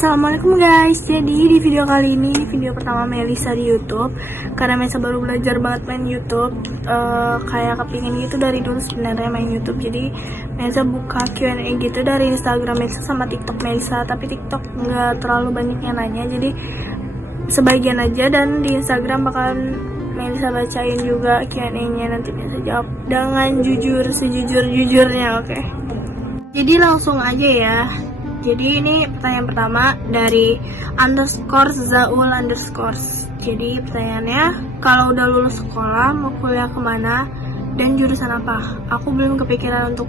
Assalamualaikum guys. Jadi di video kali ini video pertama Melisa di YouTube. Karena Melisa baru belajar banget main YouTube, kayak kepingin gitu dari dulu sebenarnya main YouTube. Jadi Melisa buka Q&A gitu dari Instagram Melisa sama TikTok Melisa. Tapi TikTok nggak terlalu banyak yang nanya, jadi sebagian aja. Dan di Instagram bakalan Melisa bacain juga Q&A-nya, nanti Melisa jawab dengan jujur, sejujur-jujurnya, oke? Jadi langsung aja ya. Jadi ini pertanyaan pertama dari _Zaul_. Jadi pertanyaannya, kalau udah lulus sekolah mau kuliah kemana dan jurusan apa? Aku belum kepikiran untuk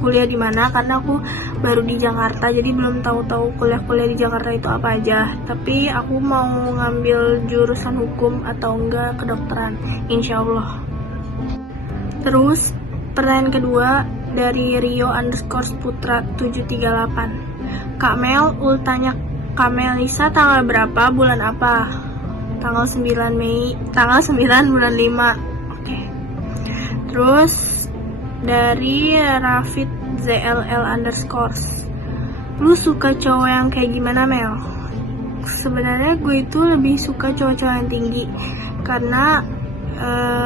kuliah di mana karena aku baru di Jakarta, jadi belum tahu kuliah di Jakarta itu apa aja. Tapi aku mau ngambil jurusan hukum atau enggak kedokteran, insya Allah. Terus pertanyaan kedua dari Rio_Putra 738. Kak Mel, ultanya Kak Melisa tanggal berapa, bulan apa? Tanggal 9 Mei, tanggal 9 bulan 5. Oke. Terus dari Rafid ZLL_. Lu suka cowok yang kayak gimana, Mel? Sebenarnya gue itu lebih suka cowok-cowok yang tinggi, karena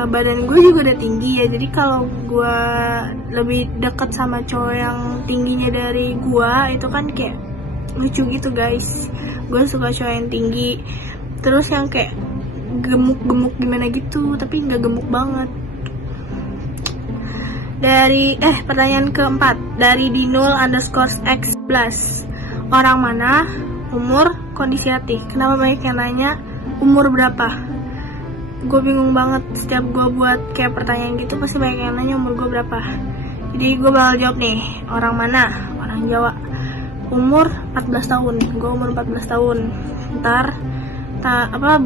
badan gue juga udah tinggi ya. Jadi kalau gue lebih dekat sama cowok yang tingginya dari gue, itu kan kayak lucu gitu guys. Gue suka cowok yang tinggi, terus yang kayak gemuk-gemuk gimana gitu, tapi nggak gemuk banget. Dari pertanyaan keempat dari Dinul_X+. Orang mana, umur, kondisi hati. Kenapa banyak yang nanya umur berapa? Gue bingung banget, setiap gue buat kayak pertanyaan gitu pasti banyak yang nanya umur gue berapa. Jadi gue bakal jawab nih, orang mana? Orang Jawa. Umur 14 tahun. Gue umur 14 tahun. Ntar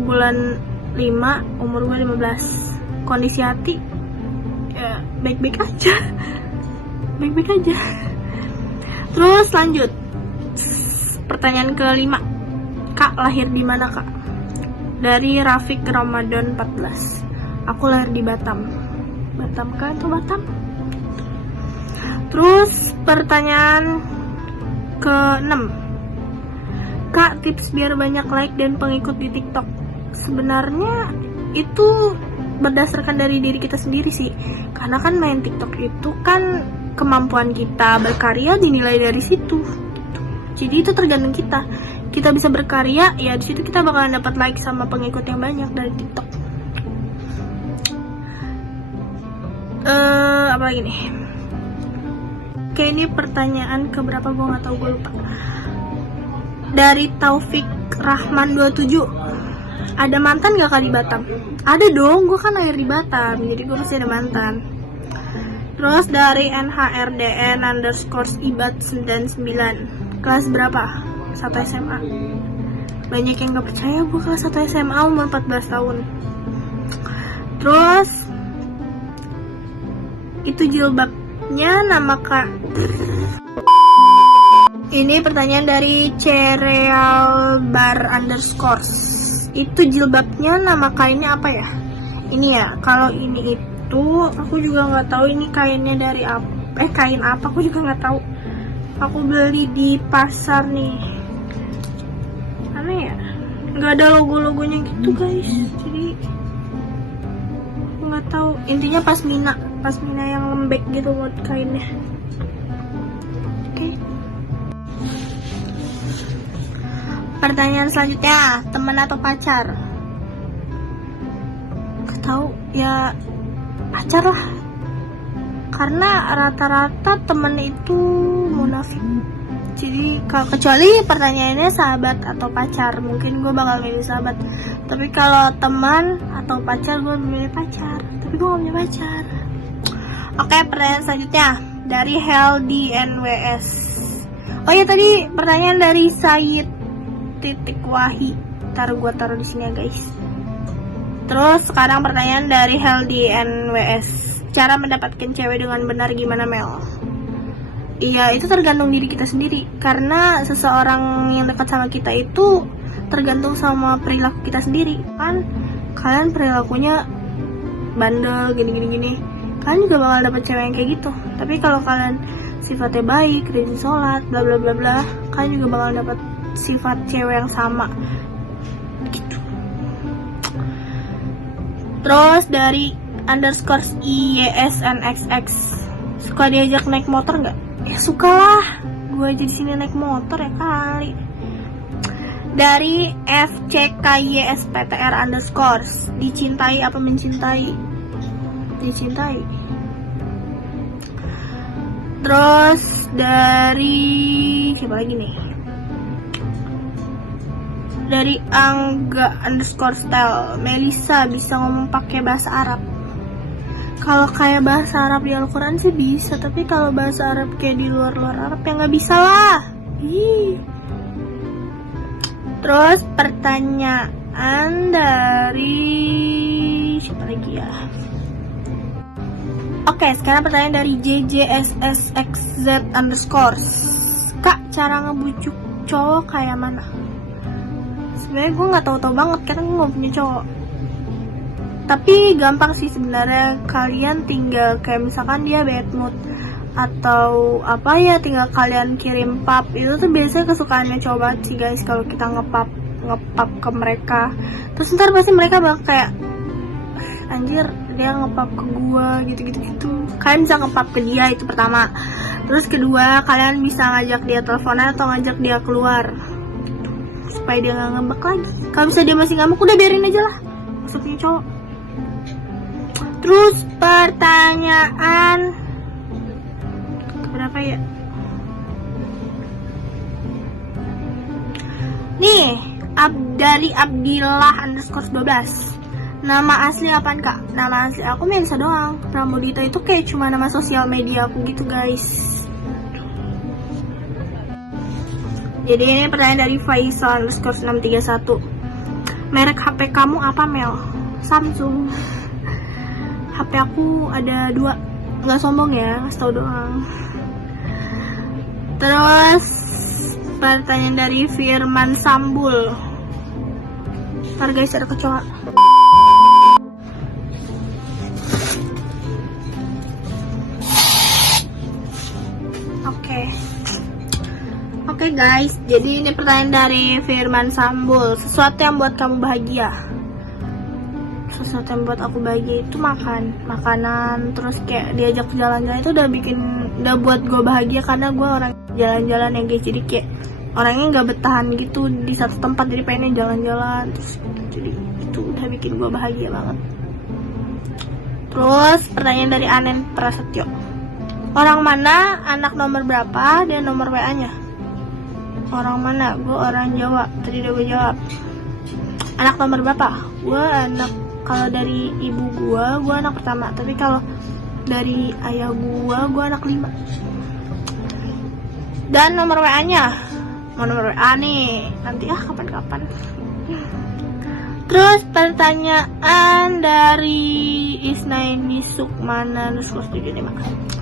bulan 5 umur gue 15. Kondisi hati ya baik-baik aja. Baik-baik aja. Terus lanjut. Pertanyaan kelima. Kak, lahir di mana, Kak? Dari Rafiq Ramadan 14. Aku lahir di Batam. Batam kan itu Batam. Terus pertanyaan ke-6. Kak, tips biar banyak like dan pengikut di TikTok. Sebenarnya itu berdasarkan dari diri kita sendiri sih. Karena kan main TikTok itu kan kemampuan kita berkarya dinilai dari situ. Jadi itu tergantung kita. Kita bisa berkarya, ya di situ kita bakalan dapat like sama pengikut yang banyak dari TikTok. Apa lagi nih? Oke, ini pertanyaan keberapa gue nggak tahu, gue lupa. Dari Taufik Rahman 27. Ada mantan gak Kak di Batam? Ada dong, gue kan lahir di Batam, jadi gue pasti ada mantan. Terus dari NHRDN_ibad99. Kelas berapa? 1 SMA. Banyak yang gak percaya gue kelas 1 SMA umur 14 tahun. Terus itu jilbabnya nama Kak. Ini pertanyaan dari Cerealbar_. Itu jilbabnya nama kainnya apa ya? Ini ya, kalau ini itu aku juga nggak tahu ini kainnya dari apa. Kain apa aku juga nggak tahu. Aku beli di pasar nih. Mana ya? Nggak ada logo-logonya gitu guys. Jadi aku nggak tahu. Intinya pasmina yang lembek gitu buat kainnya. Oke. Pertanyaan selanjutnya, teman atau pacar? Gak tahu ya, pacar lah. Karena rata-rata temen itu munafik. Jadi kecuali pertanyaannya sahabat atau pacar, mungkin gue bakal milih sahabat. Tapi kalau teman atau pacar, gue milih pacar. Tapi gue gak punya pacar. Oke, pertanyaan selanjutnya dari HealthyNWS. Oh ya, tadi pertanyaan dari Said_Wahi. Gue taruh di sini ya guys. Terus sekarang pertanyaan dari HealthyNWS. Cara mendapatkan cewek dengan benar gimana, Mel? Iya, itu tergantung diri kita sendiri. Karena seseorang yang dekat sama kita itu tergantung sama perilaku kita sendiri. Kan kalian perilakunya bandel gini, kalian juga bakal dapet cewek yang kayak gitu. Tapi kalau kalian sifatnya baik, rajin sholat, bla bla bla bla, kalian juga bakal dapet sifat cewek yang sama gitu. Terus dari underscore IYSNXX, suka diajak naik motor nggak? Ya suka lah, gue aja di sini naik motor ya kali. Dari FCKYSPTR underscore, dicintai apa mencintai? Dicintai. Terus dari siapa lagi nih? Dari Angga underscore style, Melisa bisa ngomong pakai bahasa Arab. Kalau kayak bahasa Arab di Al-Quran sih bisa, tapi kalau bahasa Arab kayak di luar-luar Arab ya nggak bisa lah. Terus pertanyaan dari siapa lagi ya? Oke, sekarang pertanyaan dari JJSSXZ underscore. Kak, cara ngebujuk cowok kayak mana? Sebenarnya gue nggak tahu banget karena gue nggak punya cowok. Tapi gampang sih sebenarnya, kalian tinggal kayak misalkan dia bad mood atau apa ya, tinggal kalian kirim pap. Itu tuh biasanya kesukaannya cowok banget sih guys, kalau kita ngepap ke mereka. Terus ntar pasti mereka bakal kayak, anjir dia ngepap ke gua gitu. Kalian bisa ngepap ke dia, itu pertama. Terus kedua, kalian bisa ngajak dia teleponan atau ngajak dia keluar supaya dia nggak ngambek lagi. Kalau bisa dia masih ngambek, udah biarin aja lah, maksudnya cowok. Terus pertanyaan berapa ya? Nih, dari Abdillah underscore 12. Nama asli apaan kak? Nama asli aku Melisa doang. Pramudita itu kayak cuma nama sosial media aku gitu guys. Jadi ini pertanyaan dari Faisal underscore 631. Merek HP kamu apa Mel? Samsung. HP aku ada 2. Nggak sombong ya, ngasih tau doang. Terus pertanyaan dari Firman Sambul. Ntar guys ada kecoa. Oke guys, jadi ini pertanyaan dari Firman Sambul. Sesuatu yang buat kamu bahagia? Sesuatu yang buat aku bahagia itu makanan, terus kayak diajak jalan-jalan itu udah buat gue bahagia, karena gue orang jalan-jalan ya guys. Jadi kayak orangnya nggak bertahan gitu di satu tempat, jadi pengennya jalan-jalan terus jadi itu udah bikin gue bahagia banget. Terus pertanyaan dari Anen Prasetyo. Orang mana, anak nomor berapa, dan nomor WA-nya? Orang mana? Gue orang Jawa, tadi udah gue jawab. Anak nomor berapa? Gue anak, kalau dari ibu gue anak pertama. Tapi kalau dari ayah gue anak 5. Dan nomor WA-nya? Nomor WA nih, nanti kapan-kapan. Terus pertanyaan dari Isnaini Sukmana underscore 75.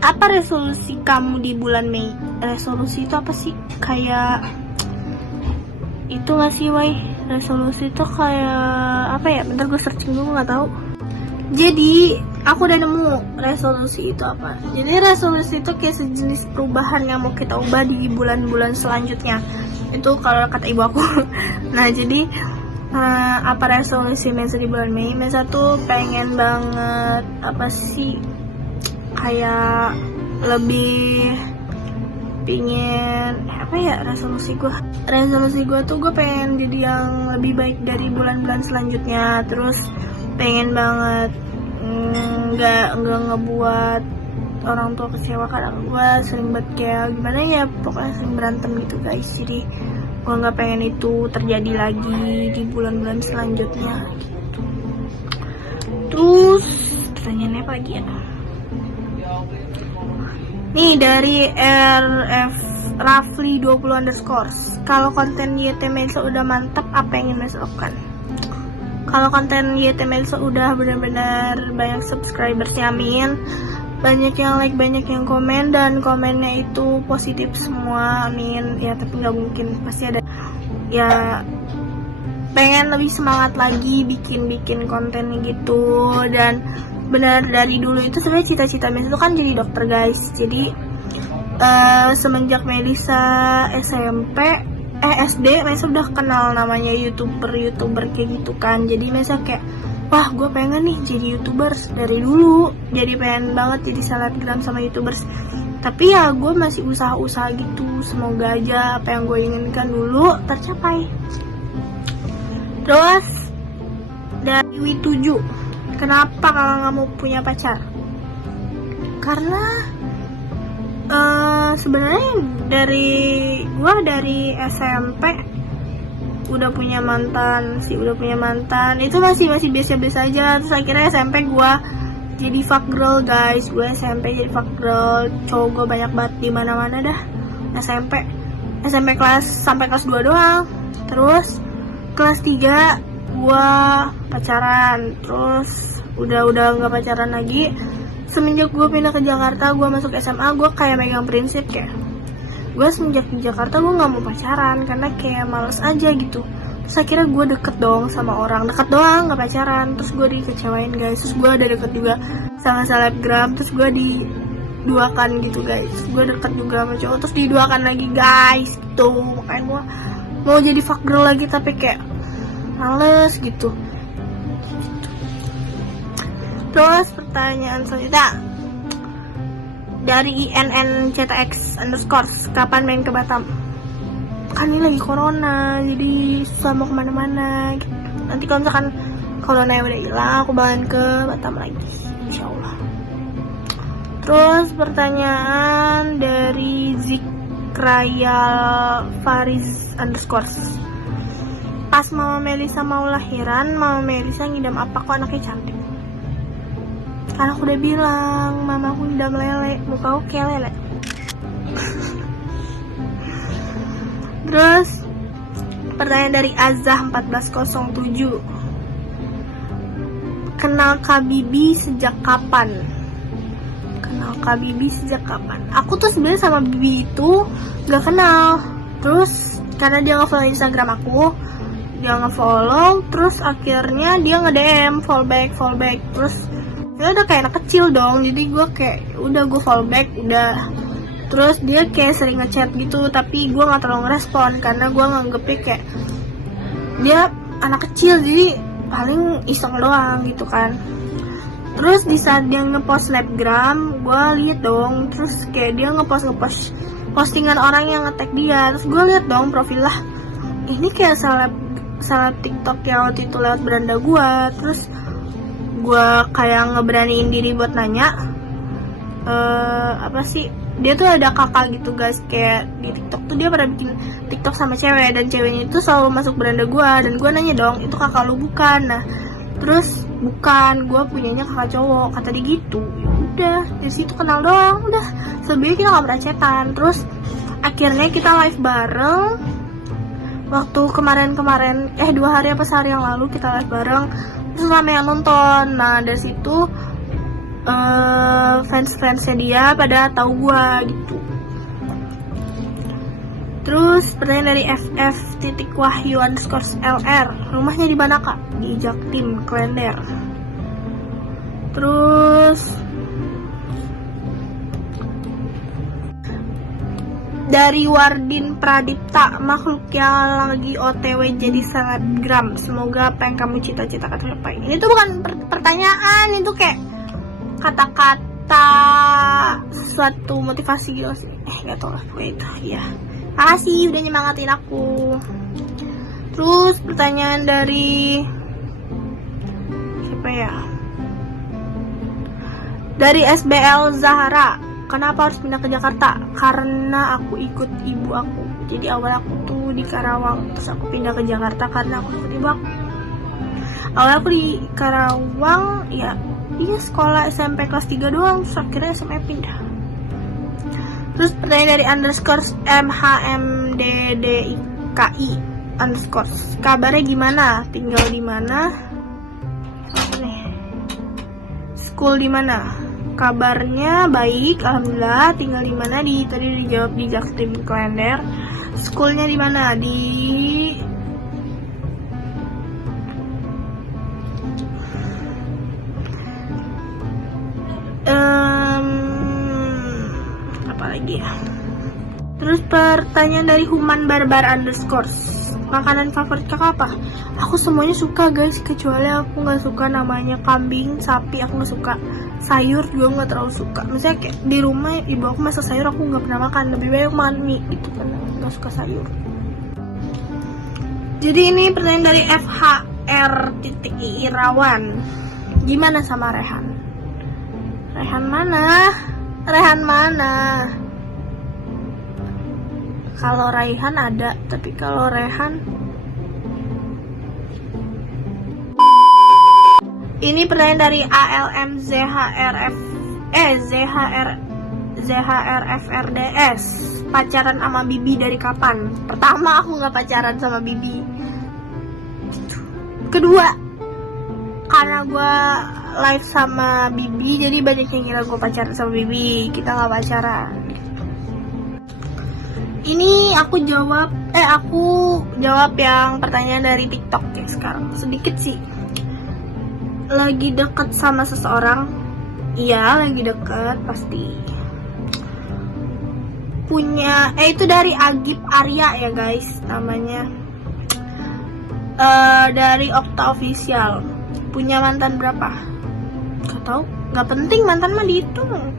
Apa resolusi kamu di bulan Mei? Resolusi itu apa sih? Kayak itu nggak sih, Wai? Resolusi itu kayak apa ya? Bentar gue searching dulu, nggak tahu. Jadi aku udah nemu resolusi itu apa. Jadi resolusi itu kayak sejenis perubahan yang mau kita ubah di bulan-bulan selanjutnya. Itu kalau kata ibu aku. Nah jadi apa resolusi Mesa di bulan Mei? Mesa tuh pengen banget apa sih? Kayak lebih pingin apa ya resolusi gue tuh gue pengen jadi yang lebih baik dari bulan-bulan selanjutnya. Terus pengen banget nggak ngebuat orang tua kecewa, karena gue sering banget kayak gimana ya, pokoknya sering berantem gitu guys. Jadi gue nggak pengen itu terjadi lagi di bulan-bulan selanjutnya gitu. Terus pertanyaannya apa lagi ya? Nih dari RF Rafli 20 underscore. Kalau konten YT Melisa udah mantap, apa yang ingin Melisa lakukan? Kalau konten YT Melisa udah benar-benar banyak subscribersnya, amin. Banyak yang like, banyak yang komen, dan komennya itu positif semua, amin. Ya tapi nggak mungkin, pasti ada. Ya pengen lebih semangat lagi bikin konten gitu. Dan benar dari dulu itu sebenarnya cita-cita Melisa itu kan jadi dokter guys. Jadi semenjak Melisa SMP SD Mesa udah kenal namanya youtuber kayak gitu kan. Jadi Mesa kayak, wah gue pengen nih jadi youtubers dari dulu, jadi pengen banget jadi selebgram sama youtubers. Tapi ya gue masih usaha-usaha gitu, semoga aja apa yang gue inginkan dulu tercapai. Terus dari W7, kenapa kalau nggak mau punya pacar? Karena sebenarnya dari SMP udah punya mantan, itu masih biasa-biasa aja. Terus akhirnya SMP gue jadi fuck girl guys, gue SMP jadi fuck girl, cowok gue banyak banget di mana-mana dah. SMP kelas sampai kelas 2 doang. Terus kelas 3 gue pacaran, terus udah nggak pacaran lagi. Semenjak gue pindah ke Jakarta, gue masuk SMA, gue kayak megang prinsip kayak, gue semenjak di Jakarta gue nggak mau pacaran karena kayak males aja gitu. Terus akhirnya gue deket dong sama orang, deket doang nggak pacaran. Terus gue dikecewain guys. Terus gue udah deket juga sama selebgram, terus gue diduakan gitu guys. Gue deket juga sama cowok, terus diduakan lagi guys gitu. Makanya gue mau jadi fuck girl lagi tapi kayak males gitu. Terus pertanyaan selanjutnya dari INNCTX_, kapan main ke Batam? Kan ini lagi corona, jadi susah mau kemana-mana gitu. Nanti kalau misalkan corona udah hilang, aku bakalan ke Batam lagi, insyaallah. Terus pertanyaan dari Zikraya Fariz_, pas Mama Melisa mau lahiran, Mama Melisa ngidam apa kok anaknya cantik? Karena aku udah bilang, mama aku ngidam lele, muka aku kayak lele. Terus pertanyaan dari Azah 1407, kenal Kak Bibi sejak kapan? Aku tuh sebenarnya sama Bibi itu gak kenal. Terus karena dia nge-follow Instagram aku, dia nge-follow, terus akhirnya dia nge-DM follow back. Terus ya udah kayak anak kecil dong, jadi gue kayak udah gue follow back udah. Terus dia kayak sering ngechat gitu, tapi gue nggak terlalu ngerespon karena gue nganggepnya kayak dia anak kecil, jadi paling iseng doang gitu kan. Terus di saat dia ngepost snapgram, gue liat dong, terus kayak dia ngepost postingan orang yang nge-tag dia. Terus gue liat dong profil lah, ini kayak seleb TikTok yang waktu itu lewat beranda gue. Terus gue kayak ngeberaniin diri buat nanya, apa sih, dia tuh ada kakak gitu guys, kayak di TikTok tuh dia pernah bikin TikTok sama cewek, dan ceweknya itu selalu masuk beranda gue. Dan gue nanya dong, itu kakak lu bukan? Nah terus bukan, gue punyanya kakak cowok, kata dia gitu. Udah dari situ kenal doang, udah. Sebelumnya kita gak pernah chatan. Terus akhirnya kita live bareng waktu kemarin 2 hari apa sehari yang lalu, kita live bareng. Terus rame yang nonton. Nah dari situ fans-fansnya dia pada tahu gue gitu. Terus pertanyaan dari FF_Wahyu_LR, rumahnya di mana kak? Di Jaktim, Klender. Terus dari Wardin Pradipta, makhluk yang lagi OTW jadi selebgram, semoga apa yang kamu cita-citakan tercapai. Ini tuh bukan pertanyaan, itu kayak kata-kata suatu motivasi gitu sih. Gak tau lah pokoknya itu ya. Makasih udah nyemangatin aku. Terus pertanyaan dari siapa ya? Dari SBL Zahara, kenapa harus pindah ke Jakarta? Karena aku ikut ibu aku. Jadi awal aku tuh di Karawang, terus aku pindah ke Jakarta karena aku ikut ibu aku. Awal aku di Karawang ya, iya sekolah SMP kelas 3 doang, terus akhirnya SMA pindah. Terus pertanyaan dari _MHMDDIKI_, kabarnya gimana? Tinggal di mana? School di mana? Kabarnya baik, alhamdulillah. Tinggal di mana? Tadi dijawab di Jaktim, Klender. Schoolnya di mana? Apa lagi ya? Terus pertanyaan dari Human Barbar underscore. Makanan favorit kakak apa? Aku semuanya suka guys, kecuali aku nggak suka namanya kambing, sapi aku nggak suka. Sayur juga nggak terlalu suka. Misalnya kayak di rumah ibu aku masak sayur aku nggak pernah makan, lebih banyak makan mie itu karena nggak suka sayur. Jadi ini pertanyaan dari FHR Irawan. Gimana sama Rehan? Rehan mana? Rehan mana? Kalau Raihan ada, tapi kalau Rehan ini pertanyaan dari ZHRFRDS. Pacaran sama Bibi dari kapan? Pertama, aku nggak pacaran sama Bibi. Kedua, karena gue live sama Bibi, jadi banyak yang ngira gue pacaran sama Bibi. Kita nggak pacaran. Ini aku jawab yang pertanyaan dari TikTok ya sekarang. Sedikit sih. Lagi deket sama seseorang? Iya, lagi deket pasti. Punya itu dari Agib Arya ya guys namanya. Dari Okta Official. Punya mantan berapa? Gak tau. Gak penting, mantan mah dihitung.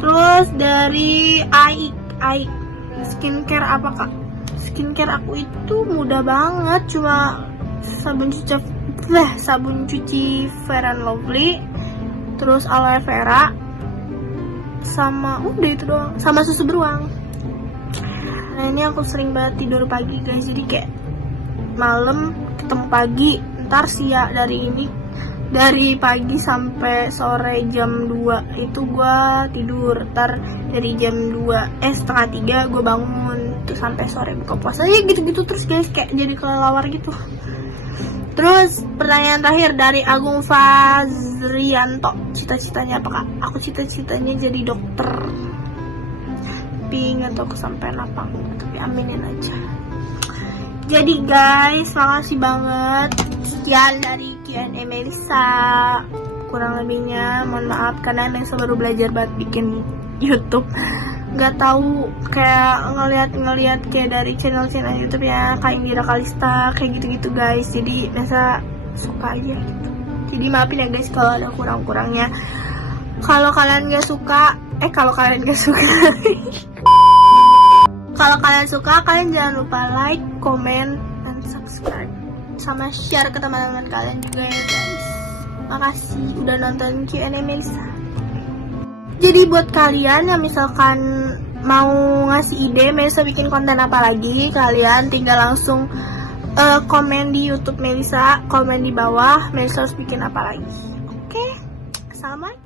Terus dari Ai skincare apa kak? Skincare aku itu mudah banget, cuma sabun cuci Fair and Lovely, terus aloe vera, sama udah itu doang, sama susu beruang. Nah ini aku sering banget tidur pagi guys, jadi kayak malam ketemu pagi, ntar siang dari pagi sampai sore jam 2 itu gue tidur, ntar dari jam 2 setengah 3 gue bangun terus sampai sore buka puasa ya gitu-gitu terus guys, kayak jadi kelelawar gitu. Terus pertanyaan terakhir dari Agung Fazrianto, cita-citanya apa kak? Aku cita-citanya jadi dokter, tapi nggak tahu kesampaian apa enggak, tapi aminin aja. Jadi guys, makasih banget. Sekian dari Q&A Melisa. Kurang lebihnya mohon maaf karena Melisa baru belajar banget bikin YouTube. Gak tahu kayak ngeliat kayak dari channel YouTube ya, kayak Indira Kalista kayak gitu-gitu guys. Jadi Melisa suka aja gitu. Jadi maafin ya guys kalau ada kurang-kurangnya. Kalau kalian gak suka kalau kalian suka, kalian jangan lupa like, comment, dan subscribe. Sama share ke teman-teman kalian juga ya guys. Makasih udah nonton Q&A Melisa. Jadi buat kalian yang misalkan mau ngasih ide Melisa bikin konten apa lagi, kalian tinggal langsung komen di YouTube Melisa, komen di bawah Melisa harus bikin apa lagi. Oke? Assalamualaikum.